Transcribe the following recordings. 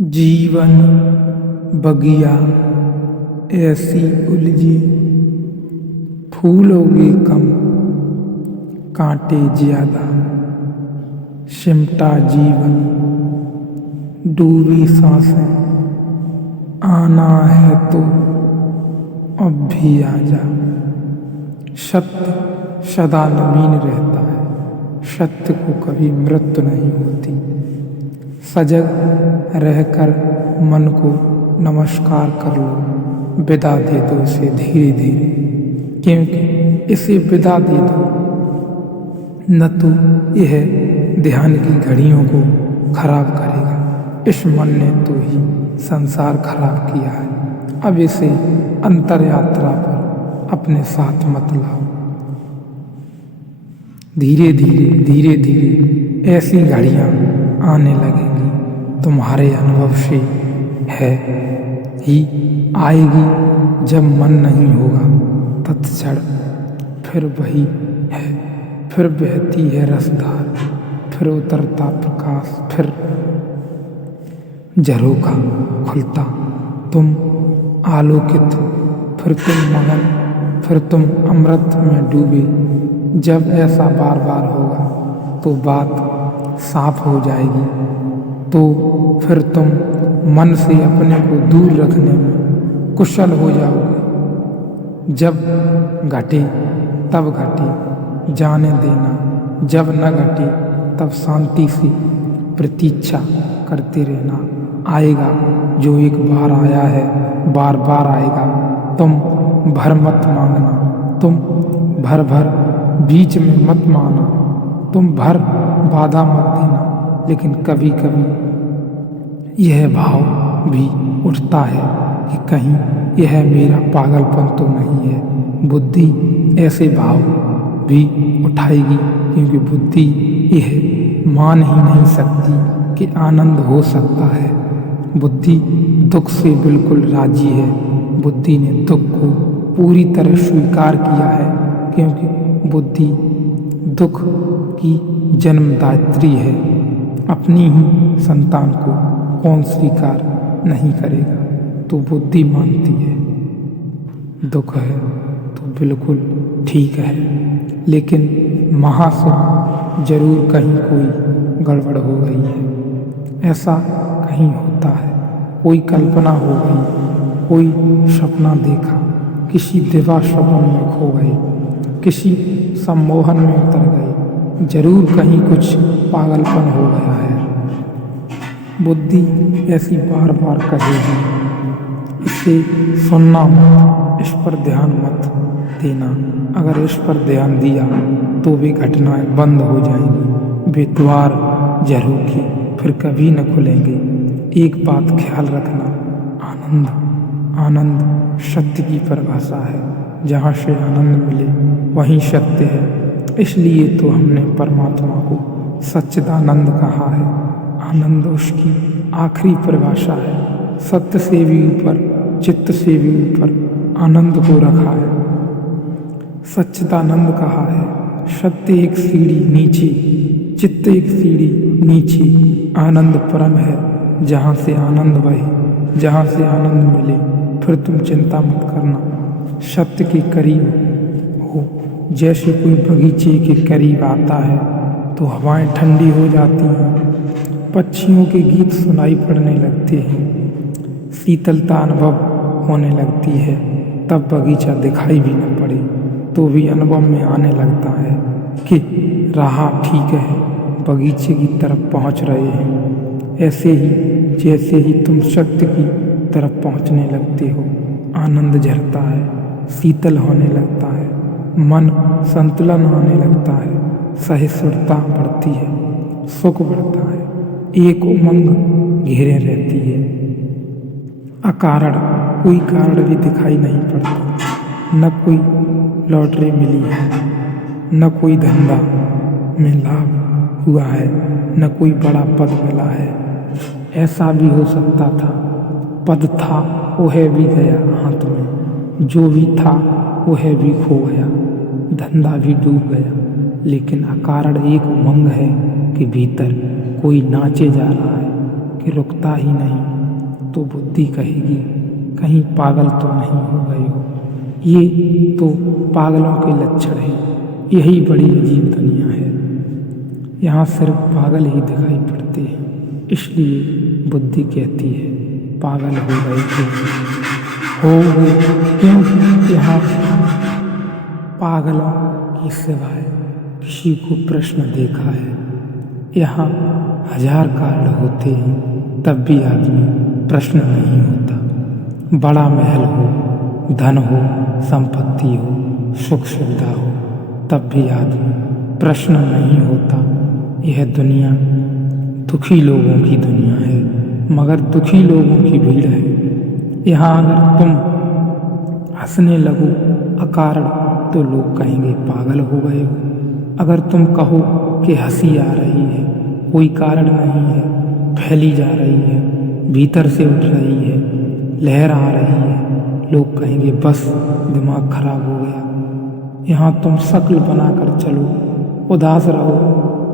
जीवन बगिया ऐसी उलझी, फूलोगे कम कांटे ज्यादा। सिमटा जीवन डूबी सांसें, आना है तो अब भी आजा। सत्य सदा नवीन रहता है, सत्य को कभी मृत्यु नहीं होती। सजग रहकर मन को नमस्कार कर लो, विदा दे दो इसे धीरे धीरे, क्योंकि इसे विदा दे दो न तो यह ध्यान की घड़ियों को खराब करेगा। इस मन ने तो ही संसार खराब किया है। अब इसे अंतर यात्रा पर अपने साथ मत लाओ। धीरे धीरे ऐसी घड़ियां आने लगेंगी, तुम्हारे अनुभव से है ही आएगी। जब मन नहीं होगा तत्क्षण फिर वही है, फिर बहती है रसधार, फिर उतरता प्रकाश, फिर झरोखा खुलता, तुम आलोकित, फिर तुम मगन, फिर तुम अमृत में डूबे। जब ऐसा बार बार होगा तो बात साफ हो जाएगी, तो फिर तुम मन से अपने को दूर रखने में कुशल हो जाओगे। जब घटे तब घटे, जाने देना। जब न घटे तब शांति से प्रतीक्षा करते रहना। आएगा जो एक बार आया है, बार बार आएगा। तुम भर मत मांगना, तुम भर बीच में मत माना, तुम भर बाधा मत देना। लेकिन कभी कभी यह भाव भी उठता है कि कहीं यह मेरा पागलपन तो नहीं है। बुद्धि ऐसे भाव भी उठाएगी, क्योंकि बुद्धि यह मान ही नहीं सकती कि आनंद हो सकता है। बुद्धि दुख से बिल्कुल राजी है। बुद्धि ने दुख को पूरी तरह स्वीकार किया है, क्योंकि बुद्धि दुख की जन्मदात्री है। अपनी ही संतान को कौन स्वीकार नहीं करेगा। तो बुद्धि मानती है दुख है तो बिल्कुल ठीक है, लेकिन महासुख जरूर कहीं कोई गड़बड़ हो गई है। ऐसा कहीं होता है, कोई कल्पना हो गई, कोई सपना देखा, किसी दिवा स्वप्न में खो गए, किसी सम्मोहन में उतर गए। जरूर कहीं कुछ पागलपन हो गया है। बुद्धि ऐसी बार बार कहेगी, इसे सुनना मत, इस पर ध्यान मत देना। अगर इस पर ध्यान दिया तो वे घटनाएं बंद हो जाएंगी, वे द्वार झरोखे फिर कभी न खुलेंगे। एक बात ख्याल रखना, आनंद सत्य की परिभाषा है। जहाँ से आनंद मिले वहीं सत्य है। इसलिए तो हमने परमात्मा को सच्चिदानंद कहा है। आनंद उसकी आखिरी परिभाषा है। सत्य से भी ऊपर, चित्त से भी ऊपर आनंद को रखा है, सच्चिदानंद कहा है। सत्य एक सीढ़ी नीचे, चित्त एक सीढ़ी नीचे, आनंद परम है। जहाँ से आनंद बहे, जहाँ से आनंद मिले, फिर तुम चिंता मत करना। सत्य के करीब हो। जैसे कोई बगीचे के करीब आता है तो हवाएं ठंडी हो जाती हैं, पक्षियों के गीत सुनाई पड़ने लगते हैं, शीतलता अनुभव होने लगती है। तब बगीचा दिखाई भी न पड़े तो भी अनुभव में आने लगता है कि राह ठीक है, बगीचे की तरफ पहुंच रहे हैं। ऐसे ही जैसे ही तुम सत्य की तरफ पहुंचने लगते हो, आनंद झरता है, शीतल होने लगता है, मन संतुलन आने लगता है, सहिष्णुता बढ़ती है, सुख बढ़ता है, एक उमंग घेरे रहती है। अकारण कोई कारण भी दिखाई नहीं पड़ता। न कोई लॉटरी मिली है, न कोई धंधा में लाभ हुआ है, न कोई बड़ा पद मिला है। ऐसा भी हो सकता था, पद था वह भी गया हाथ में, जो भी था वह भी खो गया, धंधा भी डूब गया। लेकिन अकारण एक उमंग है कि भीतर कोई नाचे जा रहा है, कि रुकता ही नहीं, तो बुद्धि कहेगी कहीं पागल तो नहीं हो गए हो। ये तो पागलों के लक्षण हैं। यही बड़ी अजीब दुनिया है। यहाँ सिर्फ पागल ही दिखाई पड़ते हैं, इसलिए बुद्धि कहती है पागल हो गए थे। हो गए क्यों? यहाँ पागलों की सिवाय किसी को प्रश्न देखा है? यहाँ 1000 कारण होते हैं, तब भी आदमी प्रश्न नहीं होता। बड़ा महल हो, धन हो, संपत्ति हो, सुख सुविधा हो, तब भी आदमी प्रश्न नहीं होता। यह दुनिया दुखी लोगों की दुनिया है, मगर दुखी लोगों की भीड़ है। यहाँ अगर तुम हंसने लगो अकारण तो लोग कहेंगे पागल हो गए हो। अगर तुम कहो कि हंसी आ रही है, कोई कारण नहीं है, फैली जा रही है, भीतर से उठ रही है, लहर आ रही है, लोग कहेंगे बस दिमाग खराब हो गया। यहाँ तुम शक्ल बनाकर चलो, उदास रहो,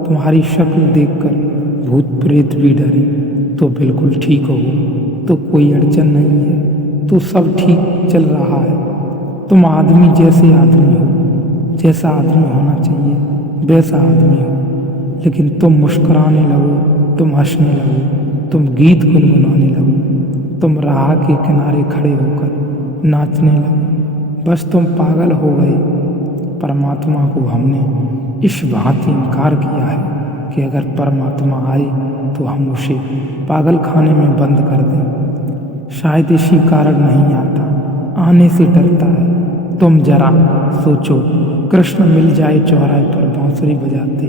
तुम्हारी शक्ल देखकर भूत प्रेत भी डरे, तो बिल्कुल ठीक हो, तो कोई अड़चन नहीं है, तो सब ठीक चल रहा है। तुम आदमी जैसे आदमी हो, जैसा आदमी होना चाहिए वैसा आदमी हो। लेकिन तुम मुस्कुराने लगो, तुम हंसने लगो, तुम गीत गुनगुनाने लगो, तुम राह के किनारे खड़े होकर नाचने लगो, बस तुम पागल हो गए। परमात्मा को हमने इस भांति इनकार किया है कि अगर परमात्मा आए तो हम उसे पागल खाने में बंद कर दें। शायद इसी कारण नहीं आता, आने से डरता है। तुम जरा सोचो, कृष्ण मिल जाए चौराहे पर बांसुरी बजाते,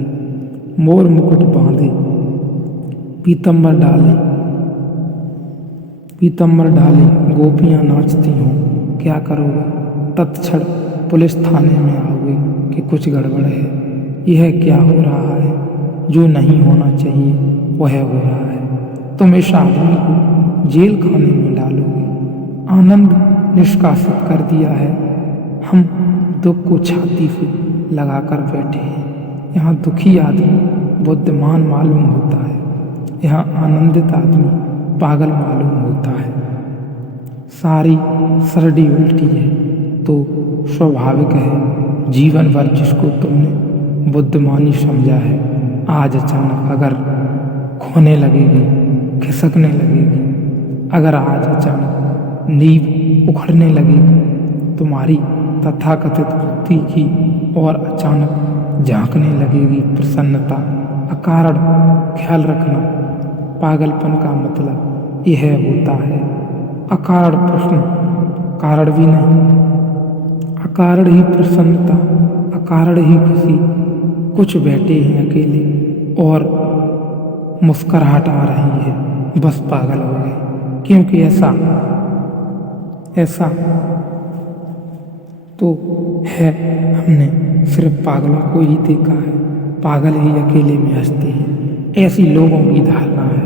मोर मुकुट बांधे, पीतम्बर डाले गोपियां नाचती हों, क्या करोगे? तत्क्षण पुलिस थाने में आओगे कि कुछ गड़बड़ है। यह क्या हो रहा है? जो नहीं होना चाहिए वह हो रहा है। तुम इस आदमी को जेल खाने में डालोगे। आनंद निष्कासित कर दिया है। हम दुख को छाती से लगाकर बैठे हैं। यहाँ दुखी आदमी बुद्धिमान मालूम होता है, यहाँ आनंदित आदमी पागल मालूम होता है। सारी सरडी उल्टी है तो स्वाभाविक है। जीवन भर जिसको तुमने बुद्धिमानी समझा है, आज अचानक अगर खोने लगेगी, खिसकने लगेगी, अगर आज अचानक नींव उखड़ने लगेगी, तुम्हारी तथाकथित बुद्धि की और अचानक झांकने लगेगी प्रसन्नता, अकारण। ख्याल रखना, पागलपन का मतलब यह होता है अकारण प्रश्न, कारण भी नहीं, अकारण ही प्रसन्नता, अकारण ही खुशी। कुछ बैठे हैं अकेले और मुस्कुराहट आ रही है, बस पागल हो गए। क्योंकि ऐसा तो है, हमने सिर्फ पागलों को ही देखा है। पागल ही अकेले में हंसते हैं, ऐसी लोगों की धारणा है।